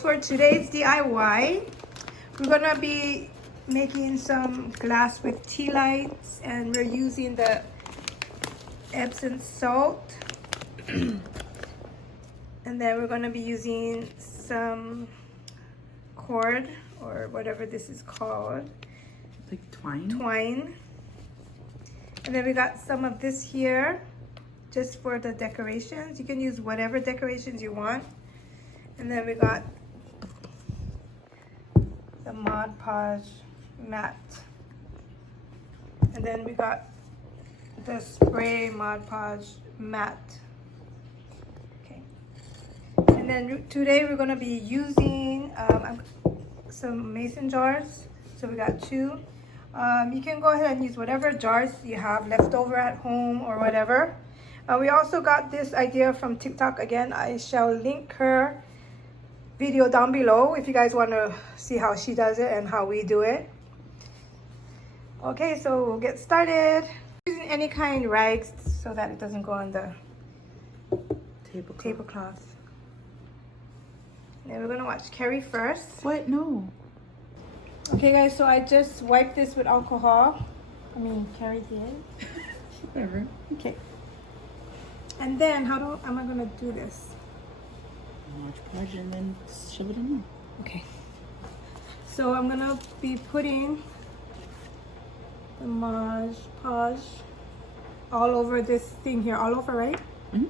for today's DIY, we're gonna be making some glass with tea lights, and we're using the Epsom salt. And then we're gonna be using some cord or whatever this is called. Like twine? Twine. And then we got some of this here just for the decorations. You can use whatever decorations you want. And then we got the Mod Podge mat. And then we got the spray Mod Podge mat. Okay. And then today we're going to be using some mason jars. So we got two. You can go ahead and use whatever jars you have left over at home or whatever. We also got this idea from TikTok. Again, I shall link her video down below if you guys want to see how she does it and how we do it. Okay, so we'll get started. Using any kind rags so that it doesn't go on the tablecloth. Then we're gonna watch Carrie first. What? No. Okay guys, so I just wiped this with alcohol. I mean, Carrie did. Whatever. Okay. And then am I gonna do this? Mod Podge and then shove it in there. Okay. So I'm gonna be putting the Mod Podge all over this thing here, all over, right? Mm-hmm.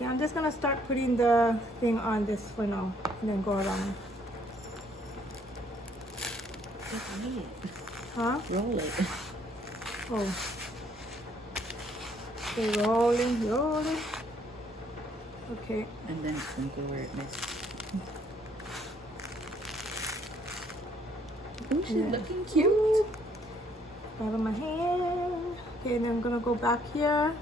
Yeah, I'm just gonna start putting the thing on this for now and then go around. Huh? Roll it. Oh. Okay, rolling. Okay. And then sprinkle where it missed. Oh, she's looking cute. Out of my hand. Okay, and then I'm gonna go back here.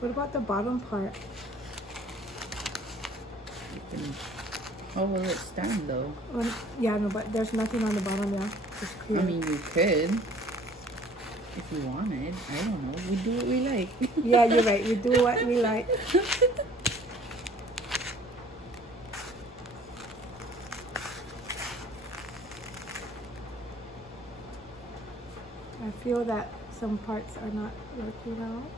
What about the bottom part? How will it stand though? Yeah, no, but there's nothing on the bottom, yeah. It's clear. I mean, you could. If you wanted. I don't know. We do what we like. Yeah, you're right. We do what we like. I feel that some parts are not working out.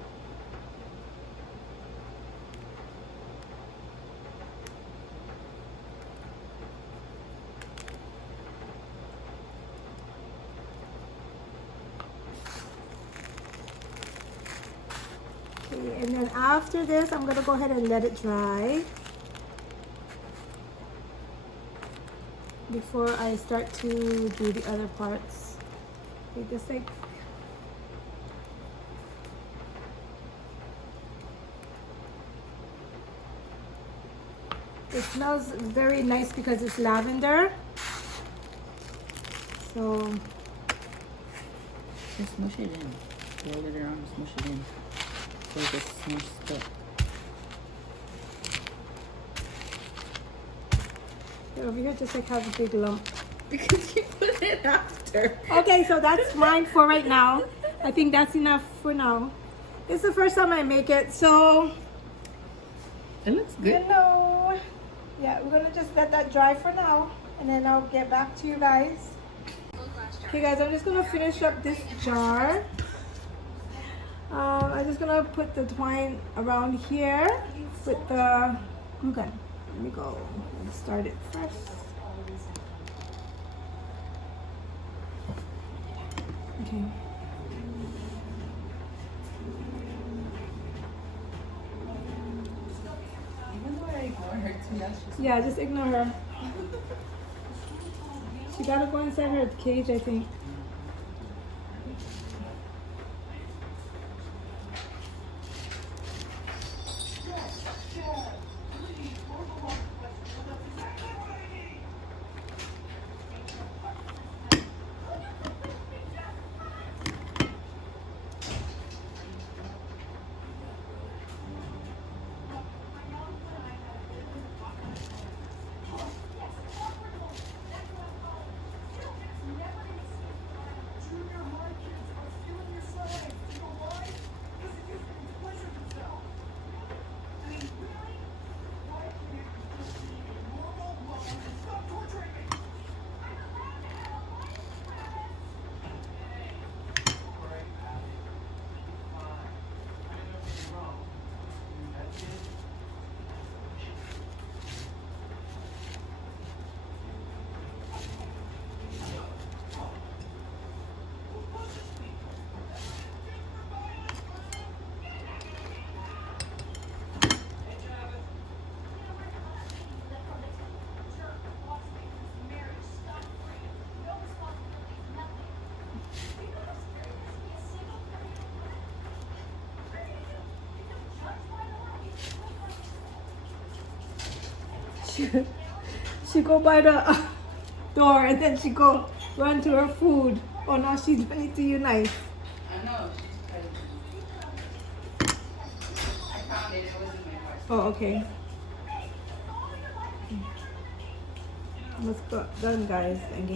Okay, and then after this, I'm gonna go ahead and let it dry before I start to do the other parts. Okay, just like it smells very nice because it's lavender. So just smush it in. Roll it around and smush it in. So it gets smushed up. over here just like has a big lump. Because you put it after. Okay, so that's mine for right now. I think that's enough for now. It's the first time I make it, so it looks good. You know, yeah, we're gonna just let that dry for now, and then I'll get back to you guys. Okay, guys, I'm just gonna finish up this jar. I'm just gonna put the twine around here with the glue gun. Let me go and start it first. Okay. Yeah, just ignore her. She gotta go inside her cage, I think. she go by the door and then she go run to her food. Oh, now she's running to you nice. I know. I found it. It was in my purse. Oh, okay. Almost got done, guys. And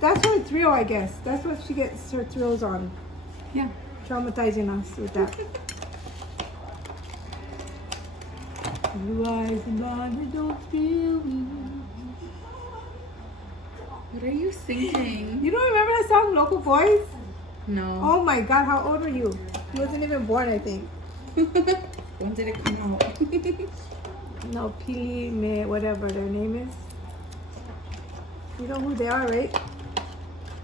that's her thrill, I guess. That's what she gets her thrills on. Yeah. Traumatizing us with that. Blue eyes and blonde, don't feel me. What are you singing? You don't remember that song, Local Boys? No. Oh my God, how old are you? You wasn't even born, I think. When did it come out? No, Pili, Me, whatever their name is. You know who they are, right?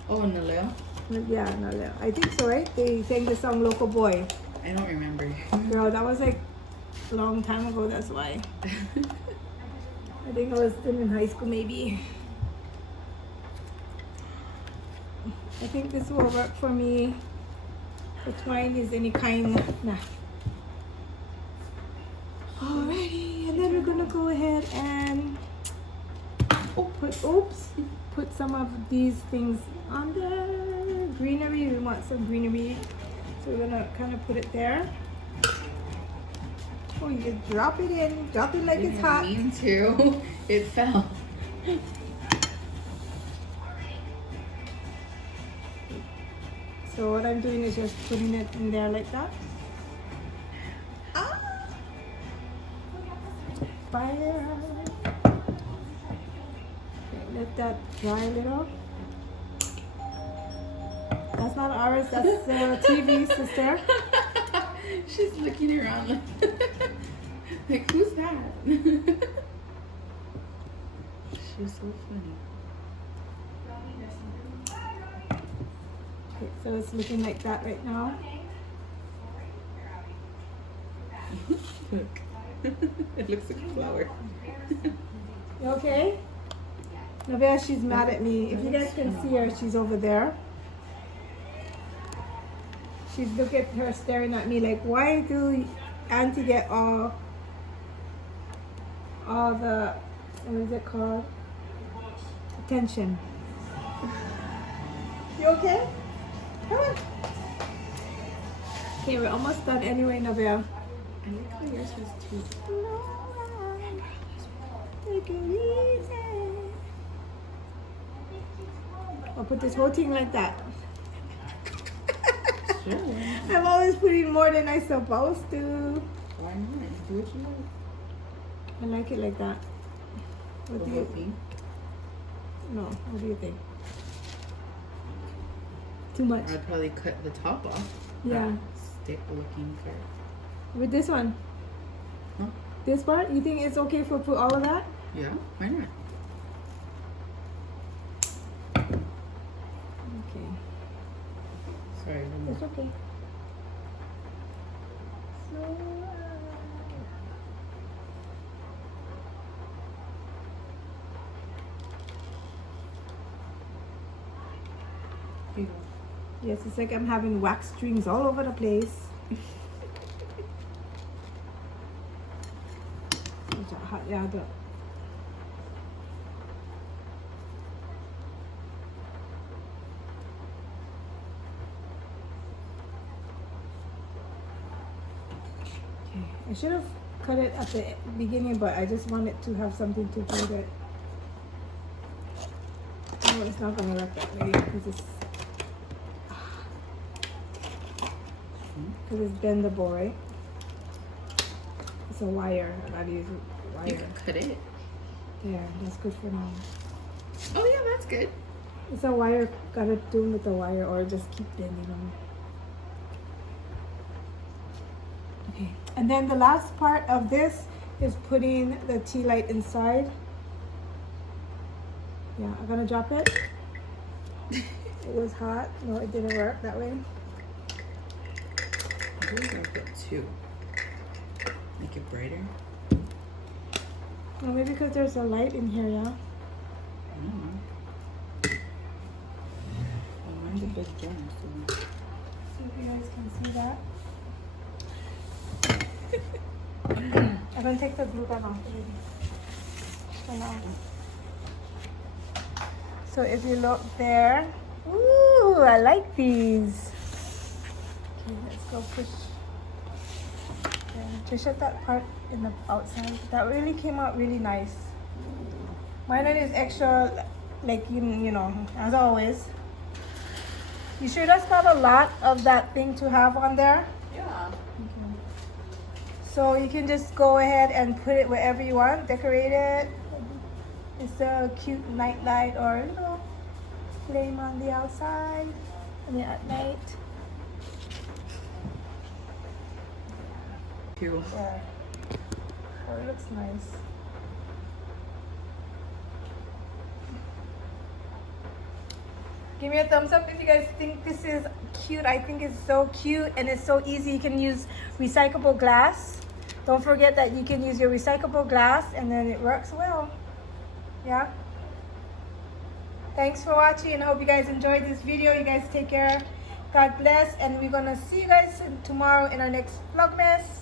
Oh, Naleo? Yeah, no, I think so, right? They sang the song Local Boy. I don't remember. Girl, that was like a long time ago, that's why. I think I was still in high school, maybe. I think this will work for me. The twine is any kind. Nah. Alrighty, and then we're gonna go ahead and put some of these things on the greenery. We want some greenery, so we're gonna kind of put it there. Oh, you just drop it in, drop it like it's hot. I didn't mean to. It fell. So what I'm doing is just putting it in there like that. Ah! Fire. Okay, let that dry a little. That's not ours, that's the TV, sister. She's looking around like who's that? She's so funny. Okay, so it's looking like that right now. Look. It looks like a flower. You okay? Nevaeh, she's mad at me. If you guys can see her, she's over there. She's looking at her staring at me like, why do Auntie get all the, what is it called? Attention. You okay? Come on. Okay, we're almost done anyway, Nevaeh. I like how yours has two. Take it easy. I'll put this whole thing like that. Sure. I'm always putting more than I'm supposed to. Why not? Do what you like. I like it like that. What do you think? No, what do you think? Too much. I'd probably cut the top off. Yeah. That stick looking part. With this one? Huh? This part? You think it's okay if we put all of that? Yeah, why not? Okay. Sorry. It's okay. So, Here you go. yes, it's like I'm having wax strings all over the place. Yeah, I should have cut it at the beginning, but I just wanted to have something to hold it. No, it's not gonna work that way because it's bendable, right? It's a wire. I gotta use a You wire. can cut it. Yeah, that's good for now. Oh yeah, that's good. It's a wire. Gotta do with the wire, or just keep bending them. Okay, and then the last part of this is putting the tea light inside. Yeah, I'm gonna drop it. It was hot. No, it didn't work that way. I think I'll put two. Make it brighter. Well, maybe because there's a light in here, yeah? I don't know. Well, mine's a big jar, so. See if you guys can see that. I'm gonna take the glue gun off already. For now. So if you look there, ooh, I like these. Okay, let's go push. Yeah, just shut that part in the outside. That really came out really nice. Mine is extra, like you know, as always. You sure does have a lot of that thing to have on there. Yeah. Okay. So you can just go ahead and put it wherever you want, decorate it. It's a cute night light or, you know, flame on the outside. And then at night. Cute. Yeah. Oh, it looks nice. Give me a thumbs up if you guys think this is cute. I think it's so cute and it's so easy. You can use recyclable glass. Don't forget that you can use your recyclable glass and then it works well. Yeah. Thanks for watching and I hope you guys enjoyed this video. You guys take care. God bless and we're gonna see you guys tomorrow in our next Vlogmas.